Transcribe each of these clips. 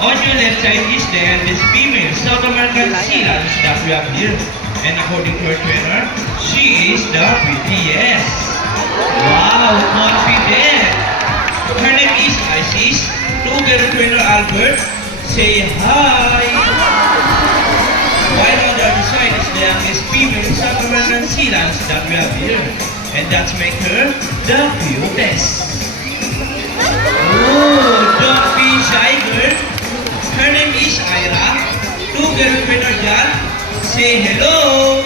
On your left side is the eldest female South American sea lions that we have here. And according to her trainer, she is the prettiest. Wow, confident. Her name is Isis. Together with trainer Albert, say hi. While on the other side is the youngest female South American sea lions that we have here. And that's make her the cutest. Oh, don't be shy, girl. Her name is Ira. Together with her Jan, say hello.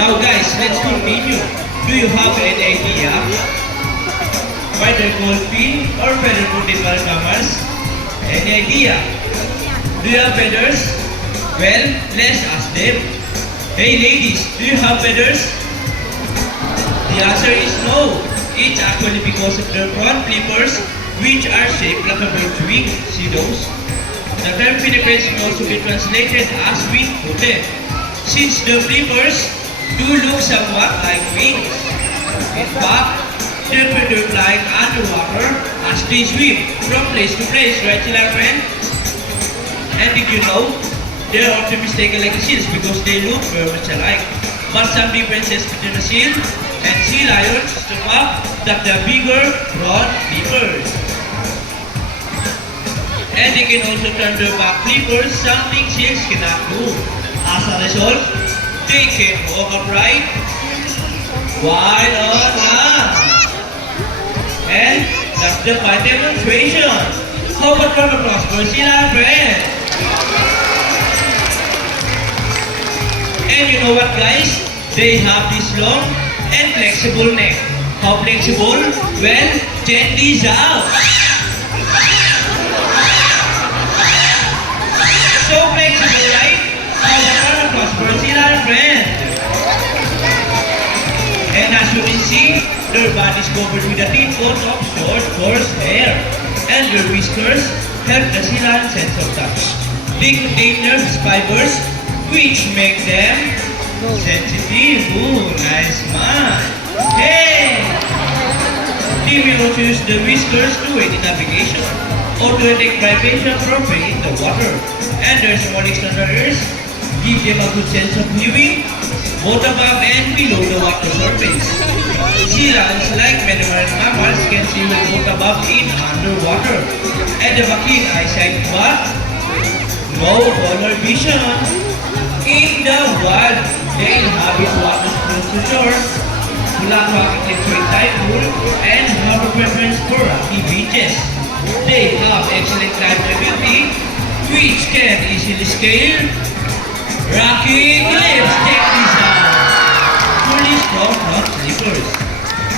Now guys, let's continue. Do you have an idea why they're called fin or feather-footed maracamars? Any idea? Do you have feathers? Well, let's ask them. Hey ladies, do you have feathers? The answer is no. It's actually because of their front flippers, which are shaped like a bird's wing. See those? The term Philippines can also be translated as wing-footed, since the flippers do look somewhat like wings. In fact, they can fly underwater as they swim from place to place, right, children? And did you know, they are often mistaken like seals because they look very much alike. But some differences between the seal and sea lions is the fact that they are bigger front flippers. And they can also turn their back flippers, something seals cannot do. As a result, they can walk upright, wide on land. And that's the fine demonstration. How about from a prosperous sea lion, friend? And you know what, guys? They have this long and flexible neck. How flexible? Well, check this out. So flexible, right? How about a prosperous sea lion, friend? And as you can see, their body is covered with a thin coat of short, coarse hair. And their whiskers help the sea lion sense of touch. They contain nerve fibers, which make them sensitive. Ooh, nice man. Hey! They will also use the whiskers to aid in navigation or to detect vibration from prey in the water. And their small external ears give them a good sense of viewing both above and below the water surface. Sea lions, like many marine mammals, can see with both above and underwater. And have a keen eyesight but no color vision. In the wild, they inhabit waters close to shore, flat rocky tide pool, and have a preference for rocky beaches. They have excellent climb ability, which can easily scale rocky cliffs. Check this out. Fully strong front flippers.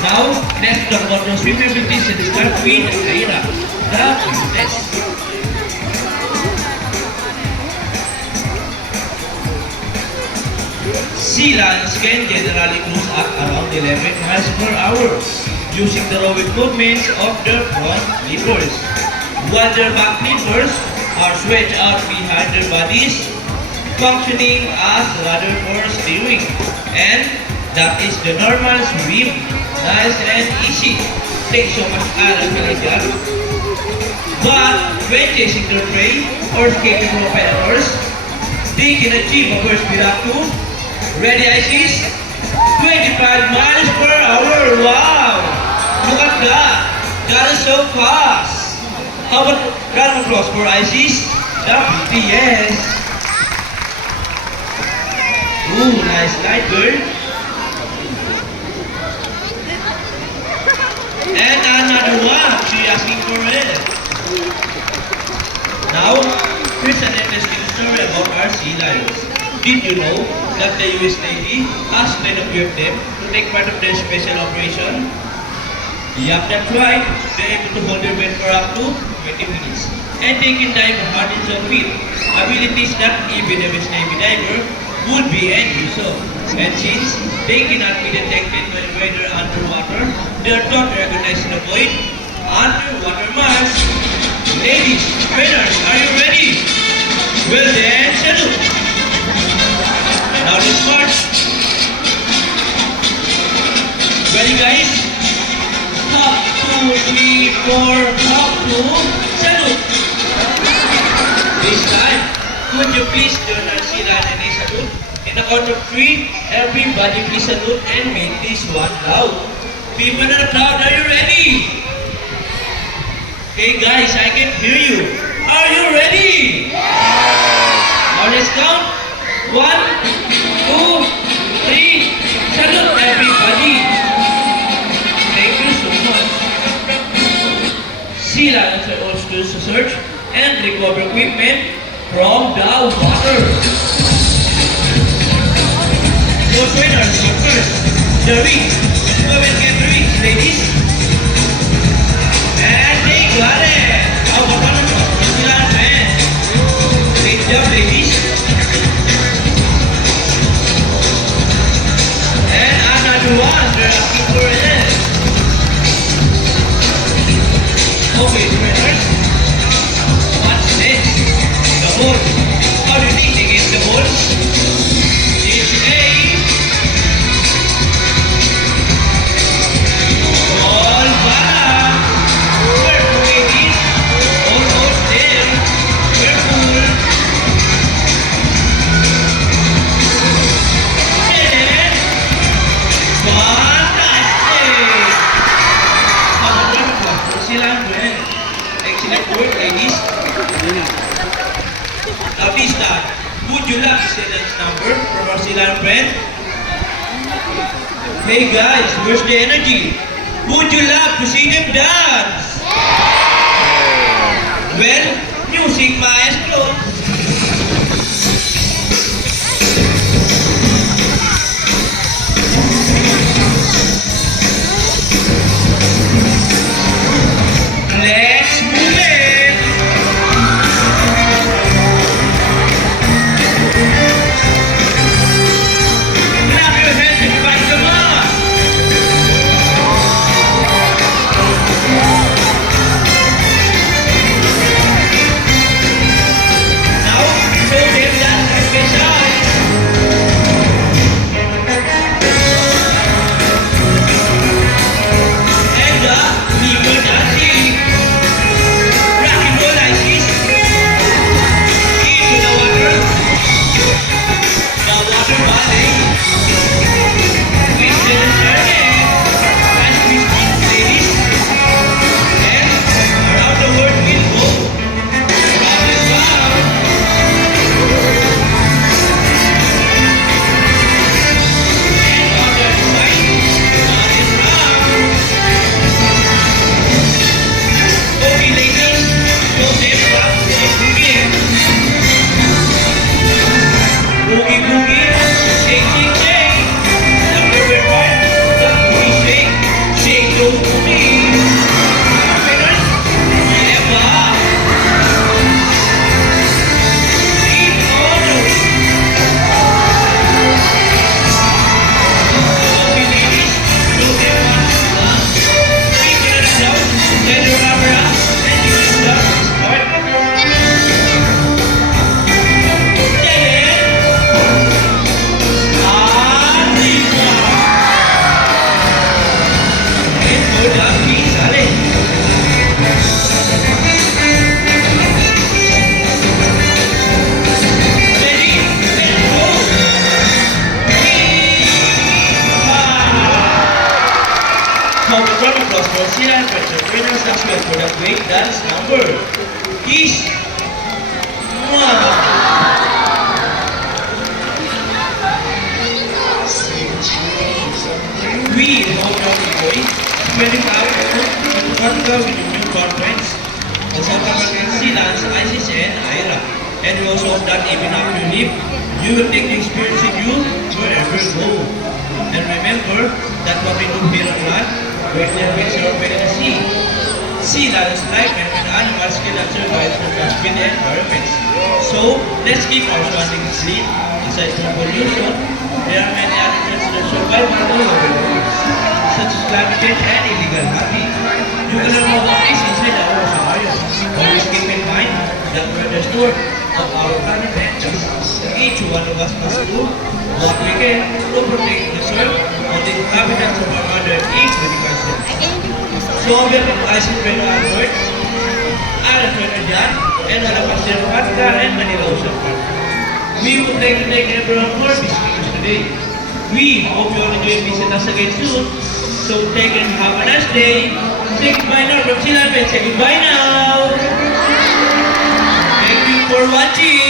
Now, let's talk about those swimming abilities and start with Ira, the cutest. Sea lions can generally cruise at around 11 miles per hour using the rowing movements of their front flippers, while their back flippers are stretched out behind their bodies, functioning as rudder for steering. And that is the normal swim. Nice and easy. Takes so much iron like that. But when chasing their prey or escaping from predators, they can achieve a burst speed up to, ready Isis, 25 miles per hour. Wow! Look at that. That is so fast. How about round of applause for Isis? The BTS. Ooh, nice light, girl. And another one. She asking for it. Now, here's an interesting story about our sea lions. Did you know that the US Navy asked 10 of them to take part of their special operation? Yup, that's right. They're able to hold their breath for up to 20 minutes. And they can dive hundreds of feet. Abilities that even a US Navy diver would be envious of. And since they cannot be detected when they're underwater, they are taught to recognize and avoid underwater Mars. Ladies, trainers, are you ready? Well then, salute! Now let's march. Ready guys? Hop, 2, 3, 4, hop, 2, salute! This time, could you please join our sila and a salute? In the count of three, everybody please salute and make this one loud. People in the crowd, are you ready? Okay guys, I can hear you. Are you ready? Now let's count. 1, 2, 3. Salute everybody. Thank you so much. Sea lions are all skills to search and recover equipment from the water. Those winners go first. The wings. Go and get the wings, ladies. And they got it. How about one of them? Sea lion man. Great job, ladies. And another one. They're asking for it. Okay, winners. What's next? The ball. How do you think they get the ball? It's A. Ball back. Careful, ladies. Almost there. Careful. And fantastic. Excellent work. Excellent work, ladies. Now this time, would you like to say the number from our Silan friend? Hey guys, where's the energy? Would you love to see them dance? Well, music maestro. Let's move it. Clap your hands and fight them up. Now, show them that special. And the people dancing. Rock and roll like this. Into the water. The water ballet. Twist and turning. And twisting, ladies. And around the world we'll go. Round and round. And on the side. Round and round. Okay, ladies. Show them rock the boogie. Boogie, boogie. Shake, shake, shake. The river part. The boogie shake. Shake those boogies. Winners? Yeah, wow. Keep on. Okay, ladies. Show them one. People in the crowd. Stand your rubber up. And you can start this part. Winners as well for the great dance number is we hope that you enjoy spending time with the new conference and Santa Maria Dance, ISIS and IRA. And we also hope that even after you leave, you will take the experience with you wherever you go. And remember that what we do here on land, where there is your way in the sea. Sea lions like and animals cannot survive from the environments. So, let's keep our surroundings clean. Aside from pollution, there are many other threats that survive all over the world, such as climate change and illegal hunting. You can learn more about this inside our ocean area. Always keep in mind that we are the steward of our planet and each one of us must do what we can to protect the soil and the inhabitants of our mother earth when it comes to. So, we have an ice and red word, Alan Fernandez, and Alapasir Patka and Manila Ocean Park. We would like to thank everyone for visiting us today. We hope you all enjoy visit us again soon. So take and have a nice day. Say goodbye now from Silan. Say goodbye now. Thank you for watching.